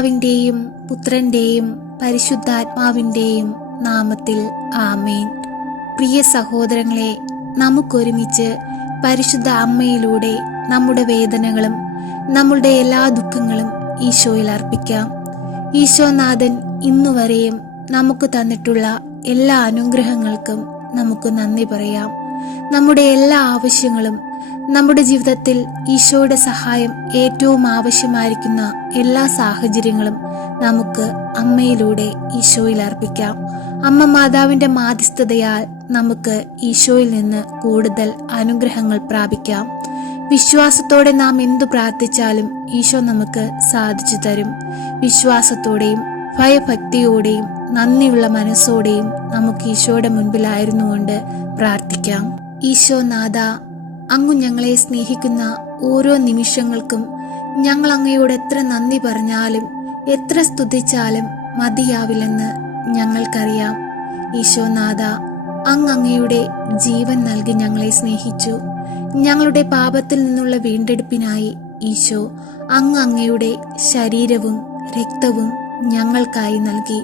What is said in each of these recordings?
പിതാവിന്റെയും പുത്രന്റെയും പരിശുദ്ധാത്മാവിന്റെയും നാമത്തിൽ ആമേൻ. പ്രിയ സഹോദരങ്ങളെ നമുക്കൊരുമിച്ച് പരിശുദ്ധ അമ്മയിലൂടെ നമ്മുടെ വേദനകളും നമ്മളുടെ എല്ലാ ദുഃഖങ്ങളും ഈശോയിൽ അർപ്പിക്കാം. ഈശോനാഥൻ ഇന്നുവരെയും നമുക്ക് തന്നിട്ടുള്ള എല്ലാ അനുഗ്രഹങ്ങൾക്കും നമുക്ക് നന്ദി പറയാം. നമ്മുടെ എല്ലാ ആവശ്യങ്ങളും നമ്മുടെ ജീവിതത്തിൽ ഈശോയുടെ സഹായം ഏറ്റവും ആവശ്യമായിരിക്കുന്ന എല്ലാ സാഹചര്യങ്ങളും നമുക്ക് അമ്മയിലൂടെ ഈശോയിൽ അർപ്പിക്കാം. അമ്മ മാതാവിന്റെ മാധ്യസ്ഥതയാൽ നമുക്ക് ഈശോയിൽ നിന്ന് കൂടുതൽ അനുഗ്രഹങ്ങൾ പ്രാപിക്കാം. വിശ്വാസത്തോടെ നാം എന്തു പ്രാർത്ഥിച്ചാലും ഈശോ നമുക്ക് സാധിച്ചു തരും. വിശ്വാസത്തോടെയും ഭയഭക്തിയോടെയും നന്ദിയുള്ള മനസ്സോടെയും നമുക്ക് ഈശോയുടെ മുൻപിലായിരുന്നുകൊണ്ട് പ്രാർത്ഥിക്കാം. ഈശോ നാഥ അങ്ങു ഞങ്ങളെ സ്നേഹിക്കുന്ന ഓരോ നിമിഷങ്ങൾക്കും ഞങ്ങൾ അങ്ങയോട് എത്ര നന്ദി പറഞ്ഞാലും എത്ര സ്തുതിച്ചാലും മതിയാവില്ലെന്ന് ഞങ്ങൾക്കറിയാം. ഈശോനാഥ അങ്ങ് അങ്ങയുടെ ജീവൻ നൽകി ഞങ്ങളെ സ്നേഹിച്ചു. ഞങ്ങളുടെ പാപത്തിൽ നിന്നുള്ള വീണ്ടെടുപ്പിനായി ഈശോ അങ്ങ് അങ്ങയുടെ ശരീരവും രക്തവും ഞങ്ങൾക്കായി നൽകി.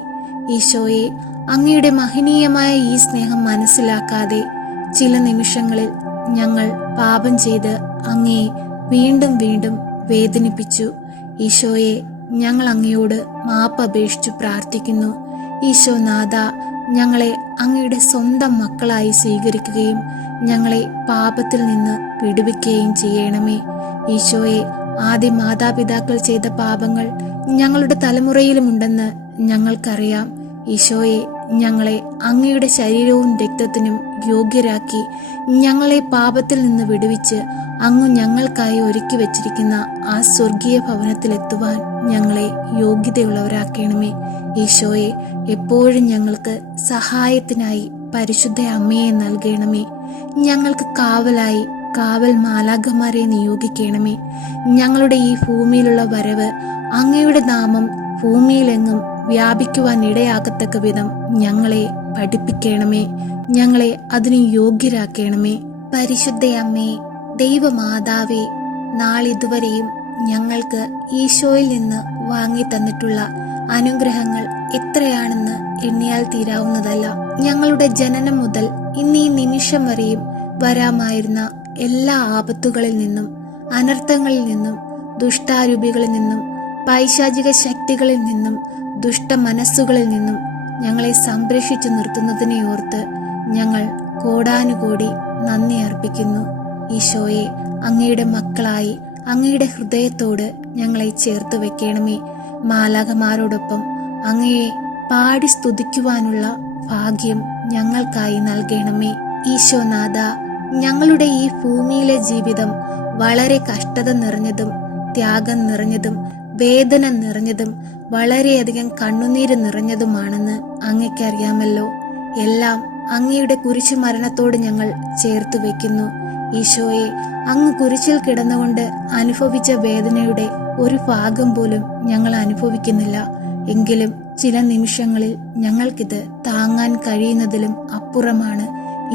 ഈശോയെ അങ്ങയുടെ മഹനീയമായ ഈ സ്നേഹം മനസ്സിലാക്കാതെ ചില നിമിഷങ്ങളിൽ ഞങ്ങൾ പാപം ചെയ്ത് അങ്ങയെ വീണ്ടും വീണ്ടും വേദനിപ്പിച്ചു. ഈശോയെ ഞങ്ങൾ അങ്ങയോട് മാപ്പ് അപേക്ഷിച്ചു പ്രാർത്ഥിക്കുന്നു. ഈശോ നാഥ ഞങ്ങളെ അങ്ങയുടെ സ്വന്തം മക്കളായി സ്വീകരിക്കുകയും ഞങ്ങളെ പാപത്തിൽ നിന്ന് വിടുവിക്കുകയും ചെയ്യണമേ. ഈശോയെ ആദ്യ മാതാപിതാക്കൾ ചെയ്ത പാപങ്ങൾ ഞങ്ങളുടെ തലമുറയിലുമുണ്ടെന്ന് ഞങ്ങൾക്കറിയാം. ഈശോയെ ഞങ്ങളെ അങ്ങയുടെ ശരീരവും രക്തത്തിനും യോഗ്യരാക്കി ഞങ്ങളെ പാപത്തിൽ നിന്ന് വിടുവിച്ച് അങ്ങ് ഞങ്ങൾക്കായി ഒരുക്കി വെച്ചിരിക്കുന്ന ആ സ്വർഗീയ ഭവനത്തിലെത്തുവാൻ ഞങ്ങളെ യോഗ്യതയുള്ളവരാക്കണമേ. ഈശോയെ എപ്പോഴും ഞങ്ങൾക്ക് സഹായത്തിനായി പരിശുദ്ധ അമ്മയെ നൽകണമേ. ഞങ്ങൾക്ക് കാവലായി കാവൽ മാലാഖമാരെ നിയോഗിക്കണമേ. ഞങ്ങളുടെ ഈ ഭൂമിയിലുള്ള വരവ് അങ്ങയുടെ നാമം ഭൂമിയിലെങ്ങും വ്യാപിക്കുവാൻ ഇടയാകത്തക്ക വിധം ഞങ്ങളെ പഠിപ്പിക്കണമേ. ഞങ്ങളെ അതിന് യോഗ്യരാക്കണമേ. പരിശുദ്ധയമ്മേ ദൈവമാതാവേ നാളിതുവരെയും ഞങ്ങൾക്ക് ഈശോയിൽ നിന്ന് വാങ്ങി തന്നിട്ടുള്ള അനുഗ്രഹങ്ങൾ എത്രയാണെന്ന് എണ്ണിയാൽ തീരാവുന്നതല്ല. ഞങ്ങളുടെ ജനനം മുതൽ ഇന്നീ നിമിഷം വരെയും വരാമായിരുന്ന എല്ലാ ആപത്തുകളിൽ നിന്നും അനർത്ഥങ്ങളിൽ നിന്നും ദുഷ്ടാരൂപികളിൽ നിന്നും പൈശാചിക ശക്തികളിൽ നിന്നും ദുഷ്ട മനസ്സുകളിൽ നിന്നും ഞങ്ങളെ സംരക്ഷിച്ചു നിർത്തുന്നതിനെ ഓർത്ത് ഞങ്ങൾ കോടാനുകൂടി നന്ദി അർപ്പിക്കുന്നു. ഈശോയെ അങ്ങയുടെ മക്കളായി അങ്ങയുടെ ഹൃദയത്തോട് ഞങ്ങളെ ചേർത്ത് വെക്കണമേ. മാലാകമാരോടൊപ്പം അങ്ങയെ പാടി സ്തുതിക്കുവാനുള്ള ഭാഗ്യം ഞങ്ങൾക്കായി നൽകണമേ. ഈശോനാഥ ഞങ്ങളുടെ ഈ ഭൂമിയിലെ ജീവിതം വളരെ കഷ്ടത നിറഞ്ഞതും ത്യാഗം നിറഞ്ഞതും വേദന നിറഞ്ഞതും വളരെയധികം കണ്ണുനീര് നിറഞ്ഞതുമാണെന്ന് അങ്ങയ്ക്കറിയാമല്ലോ. എല്ലാം അങ്ങയുടെ കുരിശു മരണത്തോട് ഞങ്ങൾ ചേർത്തു വെക്കുന്നു. ഈശോയെ അങ്ങ് കുരിശിൽ കിടന്നുകൊണ്ട് അനുഭവിച്ച വേദനയുടെ ഒരു ഭാഗം പോലും ഞങ്ങൾ അനുഭവിക്കുന്നില്ല. എങ്കിലും ചില നിമിഷങ്ങളിൽ ഞങ്ങൾക്കിത് താങ്ങാൻ കഴിയുന്നതിലും അപ്പുറമാണ്.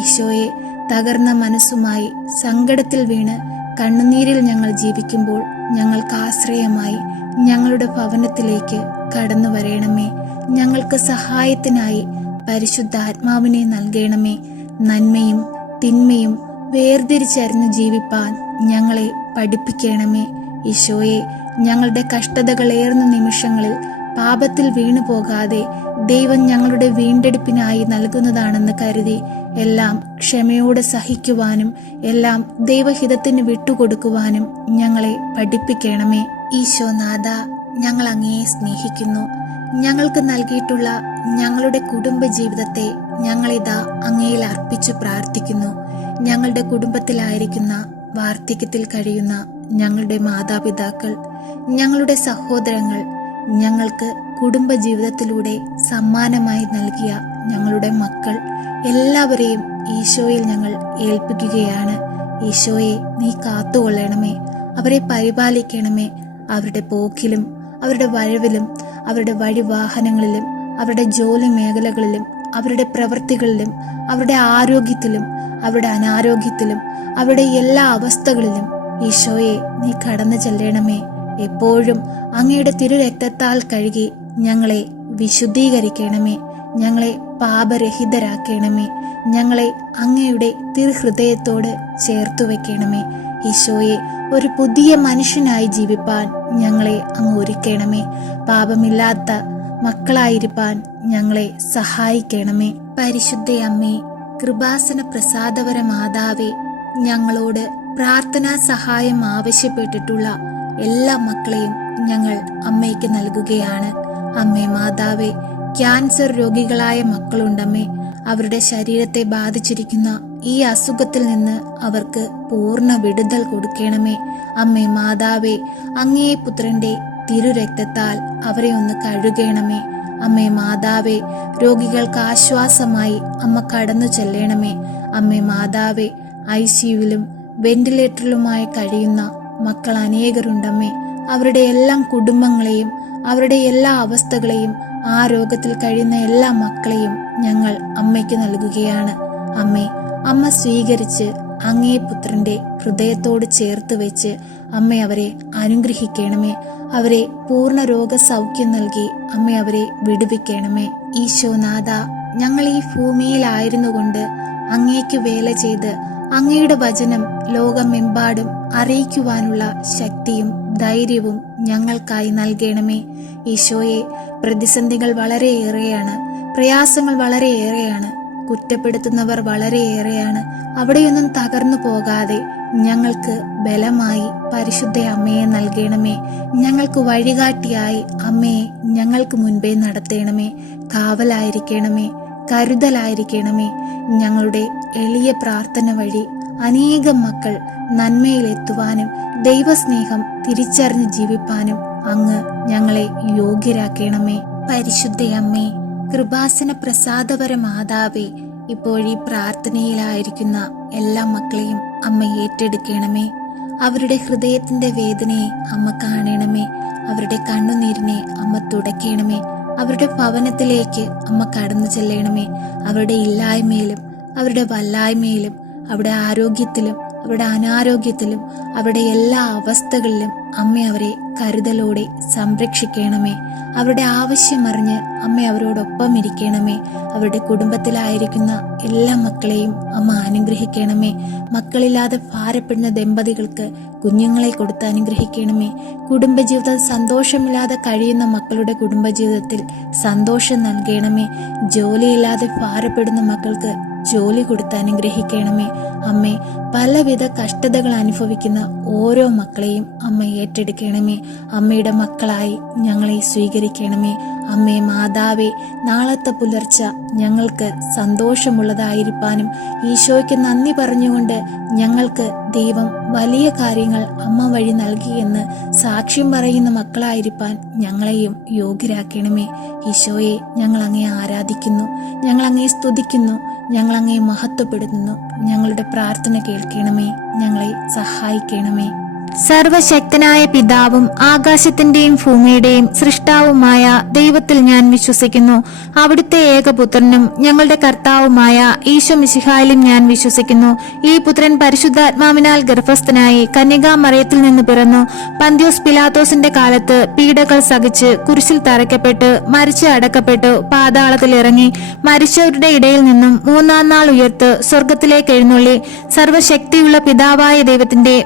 ഈശോയെ തകർന്ന മനസ്സുമായി സങ്കടത്തിൽ വീണ് കണ്ണുനീരിൽ ഞങ്ങൾ ജീവിക്കുമ്പോൾ ഞങ്ങൾക്ക് ആശ്രയമായി ഞങ്ങളുടെ ഭവനത്തിലേക്ക് കടന്നു വരയണമേ ഞങ്ങൾക്ക് സഹായത്തിനായി പരിശുദ്ധാത്മാവിനെ നൽകണമേ. നന്മയും തിന്മയും വേർതിരിച്ചറിഞ്ഞു ജീവിപ്പാൻ ഞങ്ങളെ പഠിപ്പിക്കണമേ. ഈശോയെ ഞങ്ങളുടെ കഷ്ടതകളേറുന്ന നിമിഷങ്ങളിൽ പാപത്തിൽ വീണു പോകാതെ ദൈവം ഞങ്ങളുടെ വീണ്ടെടുപ്പിനായി നൽകുന്നതാണെന്ന് കരുതി എല്ലാം ക്ഷമയോടെ സഹിക്കുവാനും എല്ലാം ദൈവഹിതത്തിന് വിട്ടുകൊടുക്കുവാനും ഞങ്ങളെ പഠിപ്പിക്കണമേ. ഈശോനാഥ ഞങ്ങൾ അങ്ങയെ സ്നേഹിക്കുന്നു. ഞങ്ങൾക്ക് നൽകിയിട്ടുള്ള ഞങ്ങളുടെ കുടുംബ ജീവിതത്തെ ഞങ്ങളിതാ അങ്ങയിൽ അർപ്പിച്ചു പ്രാർത്ഥിക്കുന്നു. ഞങ്ങളുടെ കുടുംബത്തിലായിരിക്കുന്ന വാർദ്ധക്യത്തിൽ കഴിയുന്ന ഞങ്ങളുടെ മാതാപിതാക്കൾ ഞങ്ങളുടെ സഹോദരങ്ങൾ ഞങ്ങൾക്ക് കുടുംബ ജീവിതത്തിലൂടെ സമ്മാനമായി നൽകിയ ഞങ്ങളുടെ മക്കൾ എല്ലാവരെയും ഈശോയിൽ ഞങ്ങൾ ഏൽപ്പിക്കുകയാണ്. ഈശോയെ നീ കാത്തുകൊള്ളണമേ. അവരെ പരിപാലിക്കണമേ. അവരുടെ പോക്കിലും അവരുടെ വരവിലും അവരുടെ വഴിവാഹനങ്ങളിലും അവരുടെ ജോലി മേഖലകളിലും അവരുടെ പ്രവൃത്തികളിലും അവരുടെ ആരോഗ്യത്തിലും അവരുടെ അനാരോഗ്യത്തിലും അവരുടെ എല്ലാ അവസ്ഥകളിലും ഈശോയെ നീ കടന്നു ചെല്ലണമേ. എപ്പോഴും അങ്ങയുടെ തിരുരക്തത്താൽ കഴുകി ഞങ്ങളെ വിശുദ്ധീകരിക്കണമേ. ഞങ്ങളെ പാപരഹിതരാക്കണമേ. ഞങ്ങളെ അങ്ങയുടെ തിരുഹൃദയത്തോട് ചേർത്തു വെക്കണമേ ഈശോയെ ഒരു പുതിയ മനുഷ്യനായി ജീവിപ്പാൻ ഞങ്ങളെ അങ്ങ് ഒരുക്കണമേ. പാപമില്ലാത്ത മക്കളായിരിക്കാൻ ഞങ്ങളെ സഹായിക്കണമേ. പരിശുദ്ധ അമ്മേ കൃപാസന പ്രസാദവര മാതാവേ ഞങ്ങളോട് പ്രാർത്ഥനാ സഹായം ആവശ്യപ്പെട്ടിട്ടുള്ള എല്ലാ മക്കളെയും ഞങ്ങൾ അമ്മയ്ക്ക് നൽകുകയാണ്. അമ്മേ മാതാവേ ക്യാൻസർ രോഗികളായ മക്കളുണ്ടമ്മേ അവരുടെ ശരീരത്തെ ബാധിച്ചിരിക്കുന്ന ഈ അസുഖത്തിൽ നിന്ന് അവർക്ക് പൂർണ വിടുതൽ കൊടുക്കണമേ. അമ്മേ മാതാവേ അങ്ങേ പുത്രന്റെ തിരുരക്തത്താൽ അവരെ ഒന്ന് കഴുകണമേ. അമ്മേ മാതാവേ രോഗികൾക്ക് ആശ്വാസമായി അമ്മ കടന്നു ചെല്ലണമേ. അമ്മേ മാതാവേ ഐ സിയുവിലും വെന്റിലേറ്ററിലുമായി കഴിയുന്ന മക്കൾ അനേകരുണ്ടമ്മേ. അവരുടെ എല്ലാം കുടുംബങ്ങളെയും അവരുടെ എല്ലാ അവസ്ഥകളെയും ആ രോഗത്തിൽ കഴിയുന്ന എല്ലാ മക്കളെയും ഞങ്ങൾ അമ്മയ്ക്ക് നൽകുകയാണ്. അമ്മേ അമ്മ സ്വീകരിച്ച് അങ്ങേ പുത്രന്റെ ഹൃദയത്തോട് ചേർത്ത് വെച്ച് അമ്മ അവരെ അനുഗ്രഹിക്കണമേ. അവരെ പൂർണ രോഗസൗഖ്യം നൽകി അമ്മ അവരെ വിടുവിക്കണമേ. ഈശോനാഥ ഞങ്ങൾ ഈ ഭൂമിയിലായിരുന്നു അങ്ങേക്ക് വേല ചെയ്ത് അങ്ങയുടെ വചനം ലോകമെമ്പാടും അറിയിക്കുവാനുള്ള ശക്തിയും ധൈര്യവും ഞങ്ങൾക്കായി നൽകണമേ. ഈശോയെ പ്രതിസന്ധികൾ വളരെയേറെയാണ് പ്രയാസങ്ങൾ വളരെയേറെയാണ് കുറ്റപ്പെടുത്തുന്നവർ വളരെയേറെയാണ്. അവിടെയൊന്നും തകർന്നു പോകാതെ ഞങ്ങൾക്ക് ബലമായി പരിശുദ്ധ അമ്മയെ നൽകണമേ. ഞങ്ങൾക്ക് വഴികാട്ടിയായി അമ്മയെ ഞങ്ങൾക്ക് മുൻപേ നടത്തണമേ. കാവലായിരിക്കണമേ കരുതലായിരിക്കണമേ. ഞങ്ങളുടെ എളിയ പ്രാർത്ഥന വഴി അനേകം മക്കൾ നന്മയിലെത്തുവാനും ദൈവസ്നേഹം തിരിച്ചറിഞ്ഞ് ജീവിപ്പാനും അങ്ങ് ഞങ്ങളെ യോഗ്യരാക്കണമേ. പരിശുദ്ധയമ്മേ കൃപാസന പ്രസാദപര മാതാവേ ഇപ്പോഴീ പ്രാർത്ഥനയിലായിരിക്കുന്ന എല്ലാ മക്കളെയും അമ്മ ഏറ്റെടുക്കണമേ. അവരുടെ ഹൃദയത്തിന്റെ വേദനയെ അമ്മ കാണണമേ. അവരുടെ കണ്ണുനീരിനെ അമ്മ തുടയ്ക്കണമേ. അവരുടെ ഭവനത്തിലേക്ക് അമ്മ കടന്നു ചെല്ലണമേ. അവരുടെ ഇല്ലായ്മയിലും അവരുടെ വല്ലായ്മയിലും അവരുടെ ആരോഗ്യത്തിലും അവരുടെ അനാരോഗ്യത്തിലും അവരുടെ എല്ലാ അവസ്ഥകളിലും അമ്മ അവരെ കരുതലോടെ സംരക്ഷിക്കണമേ. അവരുടെ ആവശ്യമറിഞ്ഞ് അമ്മ അവരോടൊപ്പം ഇരിക്കണമേ. അവരുടെ കുടുംബത്തിലായിരിക്കുന്ന എല്ലാ മക്കളെയും അമ്മ അനുഗ്രഹിക്കണമേ. മക്കളില്ലാതെ ഭാരപ്പെടുന്ന ദമ്പതികൾക്ക് കുഞ്ഞുങ്ങളെ കൊടുത്ത് അനുഗ്രഹിക്കണമേ. കുടുംബജീവിതം സന്തോഷമില്ലാതെ കഴിയുന്ന മക്കളുടെ കുടുംബജീവിതത്തിൽ സന്തോഷം നൽകണമേ. ജോലിയില്ലാതെ ഭാരപ്പെടുന്ന മക്കൾക്ക് ജോലി കൊടുത്ത് അനുഗ്രഹിക്കണമേ അമ്മേ പലവിധ കഷ്ടതകൾ അനുഭവിക്കുന്ന ഓരോ മക്കളെയും അമ്മ ഏറ്റെടുക്കണമേ. അമ്മയുടെ മക്കളായി ഞങ്ങളെ സ്വീകരിക്കണമേ. അമ്മേ മാതാവേ നാളത്തെ പുലർച്ച ഞങ്ങൾക്ക് സന്തോഷമുള്ളതായിരിക്കാനും ഈശോയ്ക്ക് നന്ദി പറഞ്ഞുകൊണ്ട് ഞങ്ങൾക്ക് ദൈവം വലിയ കാര്യങ്ങൾ അമ്മ വഴി നൽകിയെന്ന് സാക്ഷ്യം പറയുന്ന മക്കളായിരിക്കാൻ ഞങ്ങളെയും യോഗ്യരാക്കണമേ. ഈശോയെ ഞങ്ങൾ അങ്ങേ ആരാധിക്കുന്നു ഞങ്ങൾ അങ്ങേ സ്തുതിക്കുന്നു ഞങ്ങൾ അങ്ങേ മഹത്വപ്പെടുത്തുന്നു. ഞങ്ങളുടെ പ്രാർത്ഥന കേൾക്കണമേ ഞങ്ങളെ സഹായിക്കണമേ. സർവശക്തനായ പിതാവും ആകാശത്തിന്റെയും ഭൂമിയുടെയും സൃഷ്ടാവുമായ ദൈവത്തിൽ ഞാൻ വിശ്വസിക്കുന്നു. അവിടുത്തെ ഏകപുത്രനും ഞങ്ങളുടെ കർത്താവുമായ ഈശോ മിശിഹായിലും ഞാൻ വിശ്വസിക്കുന്നു. ഈ പുത്രൻ പരിശുദ്ധാത്മാവിനാൽ ഗർഭസ്ഥനായി കന്യകാമറയത്തിൽ നിന്ന് പിറന്നു. പന്ത്യോസ് പിലാത്തോസിന്റെ കാലത്ത് പീഡകൾ സഹിച്ച് കുരിശിൽ തറയ്ക്കപ്പെട്ട് മരിച്ച് അടക്കപ്പെട്ടു പാതാളത്തിൽ ഇറങ്ങി മരിച്ചവരുടെ ഇടയിൽ നിന്നും മൂന്നാം നാൾ ഉയർത്ത് സ്വർഗത്തിലേക്ക് എഴുന്നള്ളി. സർവശക്തിയുള്ള പിതാവായ ദൈവത്തിന്റെ